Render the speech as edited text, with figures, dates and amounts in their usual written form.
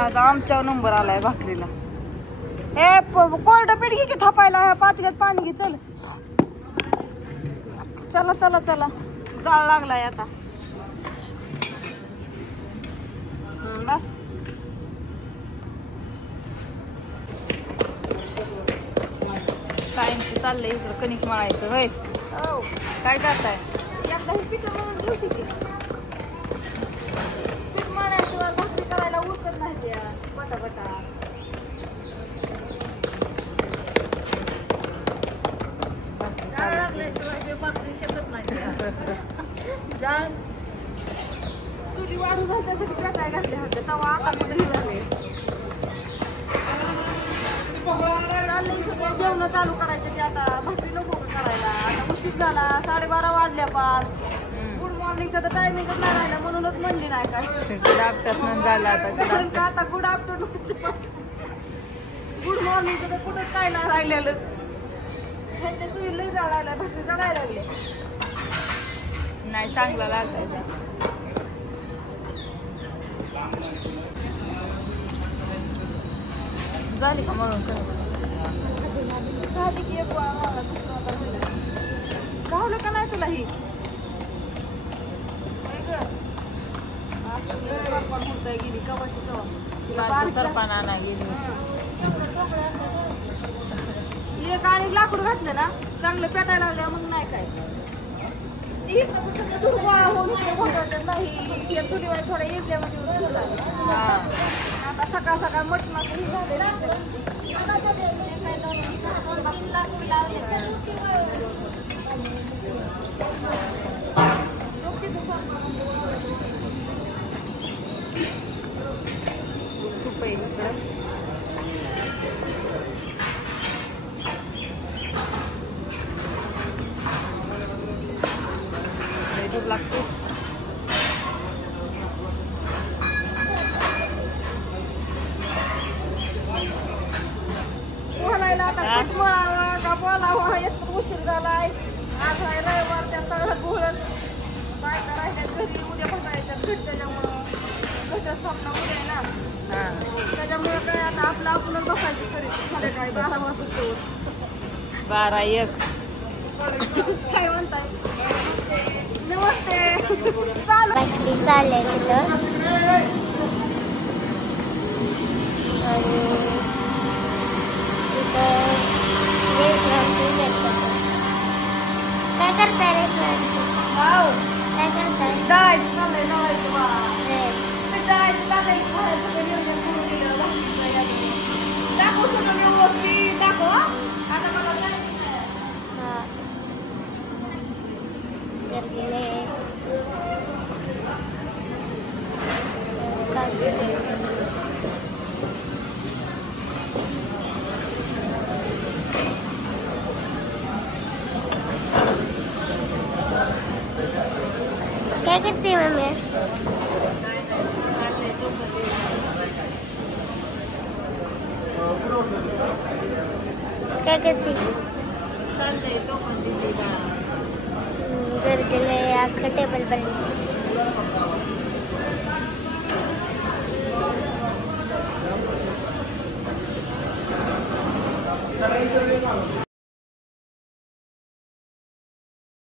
आता आमच्या नंबर आलाय भाकरीला. ए कोरडं पीठ घे की थापायला. ह्या पातेल्यात पाणी घे. चल चला चला चला. जाळ लागलाय आता. बस काय चाललंय इकडं कणिक मळायचं. होय काय करताय? एकदा हे पीठ मळून ठेवते की. पीठ मळण्याशिवाय भाकरी करायला उरकत नाही त्या पटापटा. जाळ लागल्याशिवाय ते भाकरी शकत नाही. जाळ तुझी वाढू झाली त्यासाठी पेटाय घातले होते तेव्हा आता कुठे झाले. चाललंय सगळं जेवण चालू करायचं ते आता. भाकरी नको करायला. आता उशीर झाला. 12:30 वाजल्या पार. गुड मॉर्निंगचा तर टायमिंगच नाही राहिला म्हणूनच म्हणली नाही काय. गुड आफ्टरनून झाला आता. आता गुड आफ्टरनून गुड मॉर्निंगचं तर कुठंच काय नाही राहिलेलं. ह्यांच्या चुली लई जाळायला भाकरी जळायला लागले. नाही चांगला लागायचा. झाली का म्हणून झाली की एक गावलं का नाही तुला ही गेली कवाची कवा गेली. एक आणि लाकूड घातलं ना चांगलं पेटायला लागल्या मग नाही काय. नाही चुलीवर थोडं इडल्यामध्ये आता सकाळ सकाळ मटणाचं झाले. सूप आहे इकडं. दूध लागतो. बोलायला आता बोलावा का बोलावा एक उशीर झालाय. आज आहे रविवार. त्या सगळं बोलत काय करायचं घरी उद्या बसायचं घरी. त्याच्यामुळं घटस्थापना उद्या आहे ना. त्याच्यामुळं काय आता आपलं आपलं बसायचं तरी संध्याकाळी 12 वाजता. 12-1 काय म्हणताय? नमस्ते. चाललंय तिथं काय करताय रे? काय करताय? डायट चाललंय लावायचं बा. डायट टाकायचं दाखव सगळं व्यवस्थित दाखव. आता मला क्या करते हैं मम्मी? क्या करती? घर के लिए आपका टेबल बन